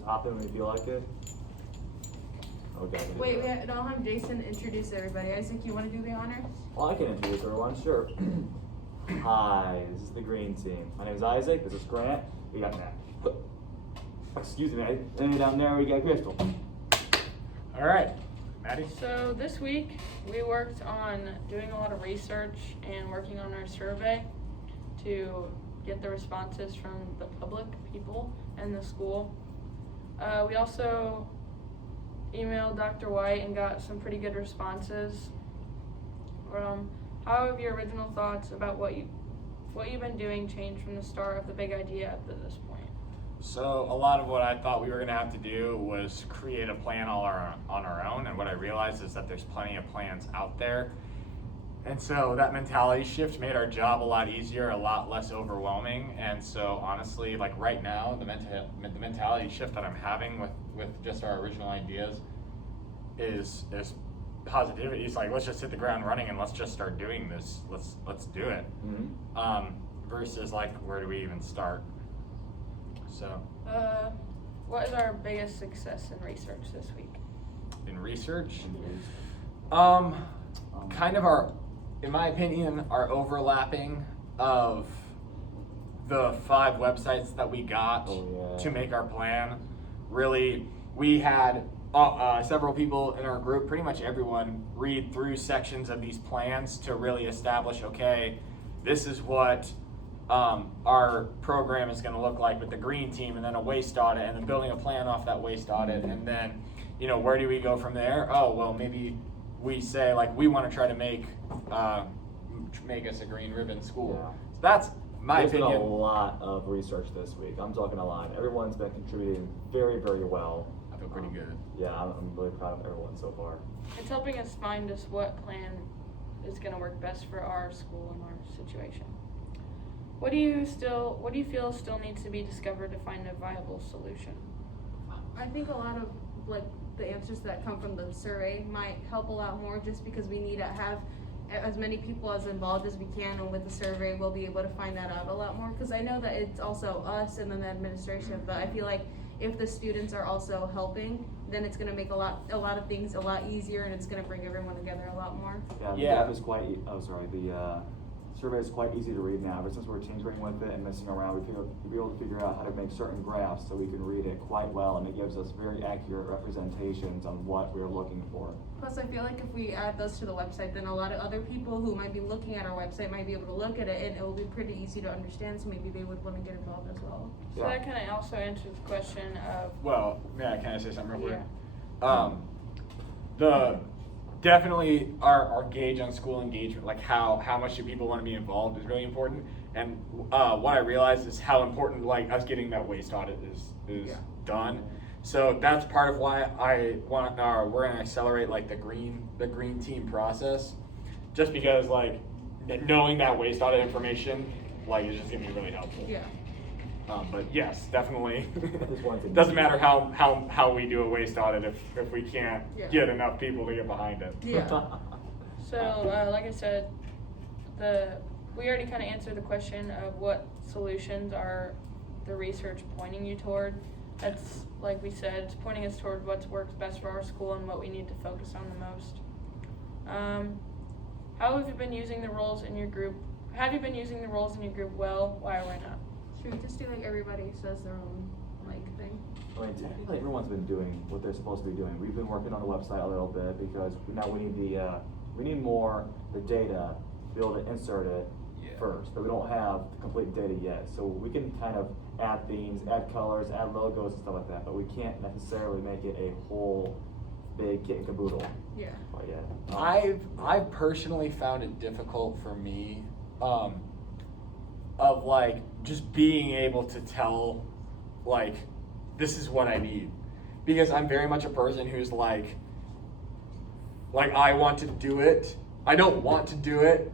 just hop in when you feel like it. Okay. Wait, I'll have Jason introduce everybody. Isaac, you want to do the honors? Well, I can introduce everyone, sure. Hi, this is the green team. My name is Isaac, this is Grant, we got Matt. Excuse me, and down there we got Crystal. All right, Maddie. So this week we worked on doing a lot of research and working on our survey to get the responses from the public, people, and the school. We also emailed Dr. White and got some pretty good responses. How have your original thoughts about what you've been doing changed from the start of the big idea up to this point? So a lot of what I thought we were gonna have to do was create a plan on our own, and what I realized is that there's plenty of plans out there. And so that mentality shift made our job a lot easier, a lot less overwhelming. And so honestly, like right now, the mentality shift that I'm having with just our original ideas is positivity. It's like, let's just hit the ground running and let's just start doing this. Let's do it. Mm-hmm. Versus like, where do we even start? So. What is our biggest success in research this week? In research, kind of in my opinion, our overlapping of the 5 websites that we got to make our plan. Really, we had several people in our group, pretty much everyone, read through sections of these plans to really establish, okay, this is what our program is going to look like with the green team, and then a waste audit, and then building a plan off that waste audit, and then, where do we go from there? Oh, well, maybe we say, like, we want to try to make us a green ribbon school. Yeah. So that's my There's opinion. been a lot of research this week. I'm talking a lot. Everyone's been contributing very, very well. I feel pretty good. Yeah, I'm really proud of everyone so far. It's helping us find just what plan is going to work best for our school and our situation. What do you feel still needs to be discovered to find a viable solution? I think a lot of the answers that come from the survey might help a lot more, just because we need to have as many people as involved as we can, and with the survey we'll be able to find that out a lot more, because I know that it's also us and then the administration, but I feel like if the students are also helping, then it's going to make a lot of things a lot easier, and it's going to bring everyone together a lot more. Yeah, the the survey is quite easy to read now, but since we're tinkering with it and messing around, we'll be able to figure out how to make certain graphs so we can read it quite well, and it gives us very accurate representations on what we're looking for. Plus, I feel like if we add those to the website, then a lot of other people who might be looking at our website might be able to look at it, and it will be pretty easy to understand, so maybe they would want to get involved as well. So that kind of also answers the question of... Well, yeah, can I say something real quick? Yeah. Definitely our gauge on school engagement, like how much do people want to be involved, is really important. And what I realized is how important like us getting that waste audit is done. So that's part of why we're gonna accelerate like the green team process, just because like knowing that waste audit information like is just gonna be really helpful. Yeah. But yes, definitely. It Doesn't matter how we do a waste audit if we can't Yeah. get enough people to get behind it. Yeah. So, like I said, we already kind of answered the question of what solutions are the research pointing you toward. That's, like we said, it's pointing us toward what works best for our school and what we need to focus on the most. How have you been using the roles in your group? Have you been using the roles in your group well? Why or why not? Should we just do like everybody says their own thing? I mean, technically everyone's been doing what they're supposed to be doing. We've been working on the website a little bit because now we need more the data to be able to insert it first, but we don't have the complete data yet. So we can kind of add themes, add colors, add logos and stuff like that, but we can't necessarily make it a whole big kit and caboodle. Yeah. Quite yet. I've personally found it difficult for me, of like just being able to tell like this is what I need, because I'm very much a person who's like I want to do it. I don't want to do it.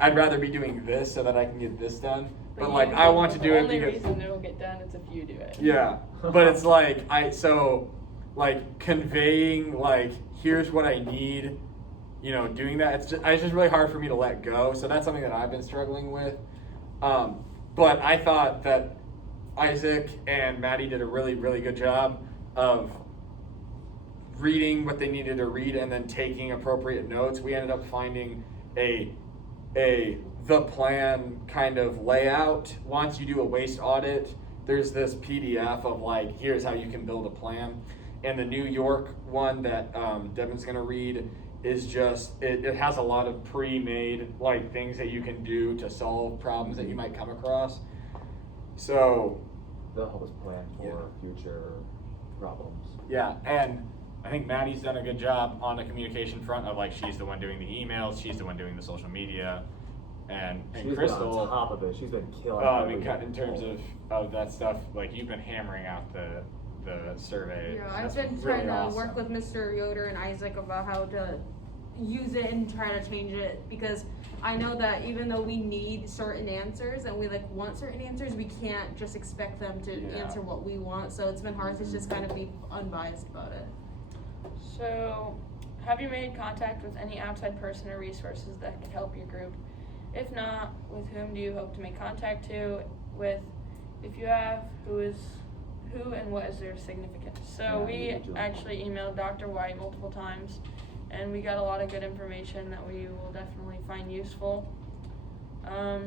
I'd rather be doing this so that I can get this done. But like I want to do it because the only reason it'll get done is if you do it. yeah. But it's like conveying like here's what I need, doing that. It's just really hard for me to let go. So that's something that I've been struggling with. But I thought that Isaac and Maddie did a really, really good job of reading what they needed to read and then taking appropriate notes. We ended up finding the plan kind of layout. Once you do a waste audit, there's this PDF of like, here's how you can build a plan. And the New York one that Devin's gonna read is just, it has a lot of pre-made like things that you can do to solve problems that you might come across. So They'll help us plan for future problems. yeah, and I think Maddie's done a good job on the communication front of like, she's the one doing the emails, she's the one doing the social media, and She's Crystal, been on top of it. She's been killing in terms of that stuff, like you've been hammering out the survey. Yeah, I've That's been really trying to awesome. work with Mr. Yoder and Isaac about how to use it and try to change it, because I know that even though we need certain answers and we like want certain answers, we can't just expect them to Yeah. answer what we want. So it's been hard to just kind of be unbiased about it. So, have you made contact with any outside person or resources that could help your group? If not, with whom do you hope to make contact with? If you have, who and what is their significance? So Yeah, we you do. actually emailed Dr. White multiple times, and we got a lot of good information that we will definitely find useful. Yeah.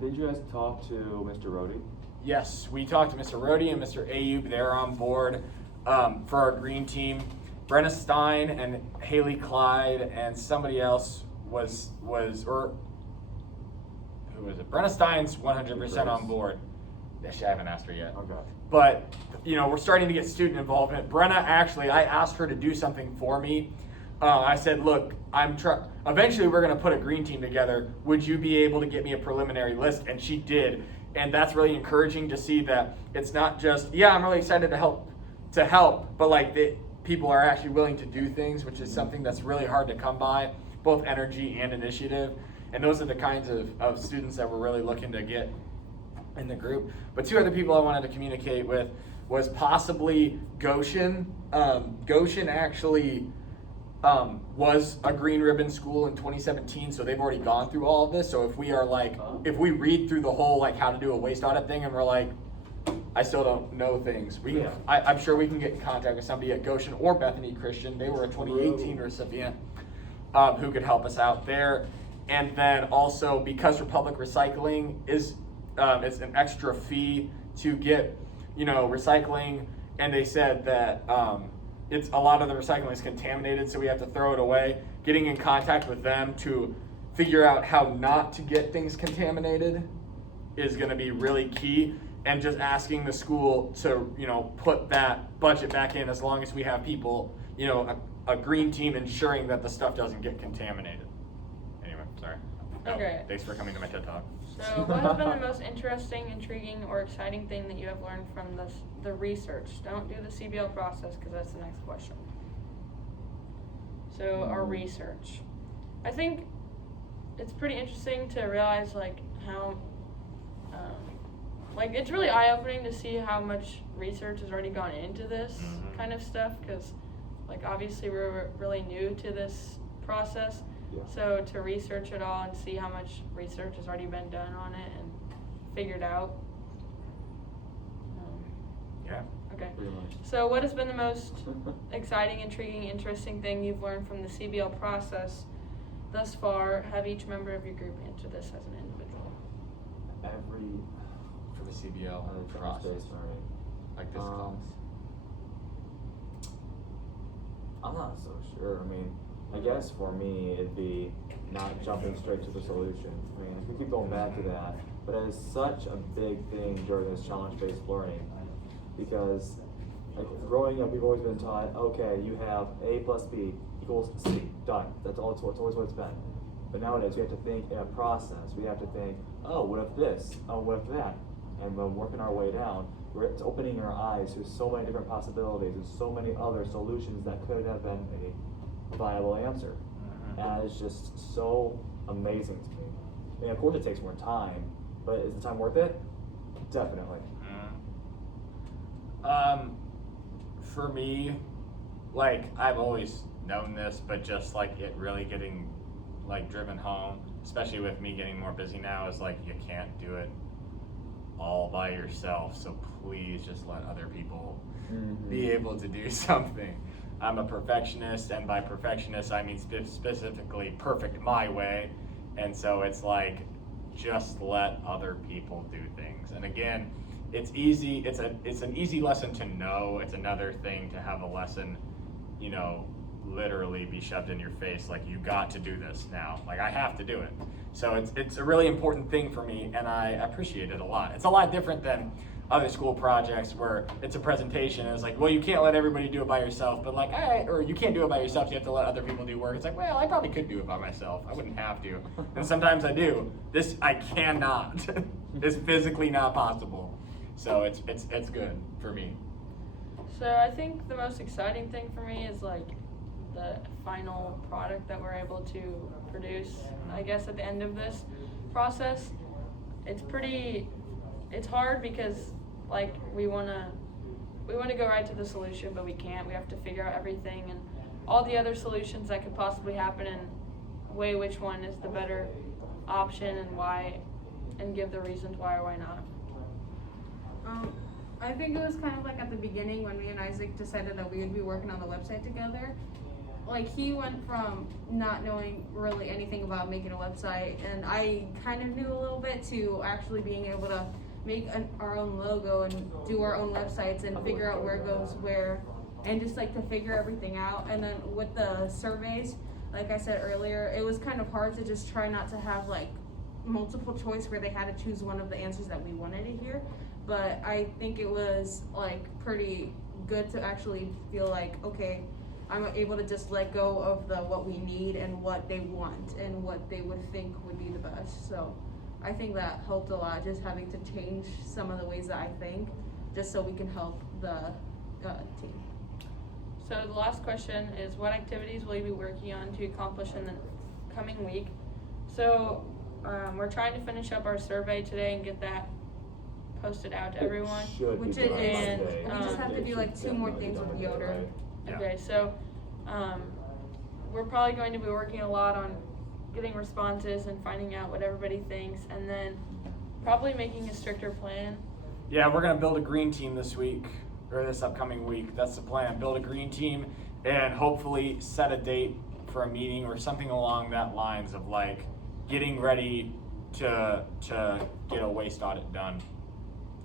Did you guys talk to Mr. Rhodey? Yes, we talked to Mr. Rhodey and Mr. Ayub. They're on board for our green team. Brenna Stein and Haley Clyde and somebody else was or who was it? Brenna Stein's 100% on board. Actually, I haven't asked her yet. Okay. But, we're starting to get student involvement. Brenna, actually, I asked her to do something for me. I said, look, eventually we're going to put a green team together. Would you be able to get me a preliminary list? And she did. And that's really encouraging to see that it's not just, I'm really excited to help, but like people are actually willing to do things, which is something that's really hard to come by, both energy and initiative. And those are the kinds of students that we're really looking to get in the group. But two other people I wanted to communicate with was possibly Goshen. Goshen actually was a green ribbon school in 2017, so they've already gone through all of this. So if we are if we read through the whole like how to do a waste audit thing and we're like, I still don't know things, I'm sure we can get in contact with somebody at Goshen or Bethany Christian. They were a 2018 recipient who could help us out there. And then also, because Republic Recycling is it's an extra fee to get recycling, and they said that it's a lot of the recycling is contaminated, so we have to throw it away. Getting in contact with them to figure out how not to get things contaminated is going to be really key, and just asking the school to put that budget back in as long as we have people, a green team ensuring that the stuff doesn't get contaminated. Anyway, sorry. Okay. Thanks for coming to my TED Talk. So, what has been the most interesting, intriguing, or exciting thing that you have learned from the research? Don't do the CBL process, because that's the next question. So, our research. I think it's pretty interesting to realize, like, how, it's really eye-opening to see how much research has already gone into this kind of stuff, because, obviously we're really new to this process. Yeah. So to research it all and see how much research has already been done on it and figured out. Yeah. Okay. Pretty much. So what has been the most exciting, intriguing, interesting thing you've learned from the CBL process thus far? Have each member of your group answer this as an individual. For the CBL process, Space learning. like this class. I'm not so sure. I mean, I guess for me, it'd be not jumping straight to the solution. I mean, we keep going back to that, but it is such a big thing during this challenge-based learning, because growing up, we've always been taught, okay, you have A plus B equals C, done. That's all. It's always what it's been. But nowadays, we have to think in a process. We have to think, oh, what if this? Oh, what if that? And when working our way down, it's opening our eyes to so many different possibilities and so many other solutions that could have been a viable answer. And it's just so amazing to me. I mean, of course it takes more time, but is the time worth it? Definitely. For me, I've always known this, but just it really getting driven home, especially with me getting more busy now, is you can't do it all by yourself, so please just let other people Mhm. be able to do something. I'm a perfectionist, and by perfectionist I mean specifically perfect my way, and so it's like, just let other people do things. And again, it's easy, it's an easy lesson to know. It's another thing to have a lesson, you know, literally be shoved in your face, like, you got to do this now, like, I have to do it. So it's a really important thing for me, and I appreciate it a lot. It's a lot different than other school projects where it's a presentation and it's like, well, you can't let everybody do it by yourself, but like, all right, or you can't do it by yourself, you have to let other people do work. It's like, well, I probably could do it by myself. I wouldn't have to. And sometimes I do. This, I cannot. It's physically not possible. So it's good for me. So I think the most exciting thing for me is like the final product that we're able to produce, I guess, at the end of this process. It's hard because like we wanna go right to the solution, but we can't. We have to figure out everything and all the other solutions that could possibly happen and weigh which one is the better option and why, and give the reasons why or why not. I think it was kind of like at the beginning when me and Isaac decided that we would be working on the website together. Like, he went from not knowing really anything about making a website, and I kind of knew a little bit, to actually being able to make our own logo and do our own websites and figure out where it goes where, and just like to figure everything out. And then with the surveys, like I said earlier, it was kind of hard to just try not to have like multiple choice where they had to choose one of the answers that we wanted to hear. But I think it was like pretty good to actually feel like, okay, I'm able to just let go of the what we need and what they want and what they would think would be the best. So I think that helped a lot, just having to change some of the ways that I think, just so we can help the team. So the last question is, what activities will you be working on to accomplish in the coming week? So we're trying to finish up our survey today and get that posted out to everyone. Should be Which done it is. Monday. We just have to do like 2 more Definitely things done with Monday, Yoder. right? Yeah. Okay, so we're probably going to be working a lot on getting responses and finding out what everybody thinks, and then probably making a stricter plan. Yeah, we're gonna build a green team this week, or this upcoming week. That's the plan. Build a green team and hopefully set a date for a meeting or something along that lines of like getting ready to get a waste audit done.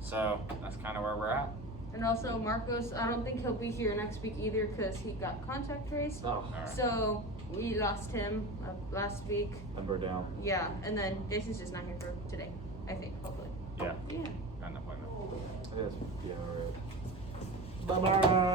So that's kind of where we're at. And also Marcos, I don't think he'll be here next week either because he got contact traced. Oh, Alright. So we lost him last week. number down. Yeah, and then Jason's just not here for today, I think, hopefully. Yeah, Yeah. got an appointment. It is, yeah, alright. Bummer.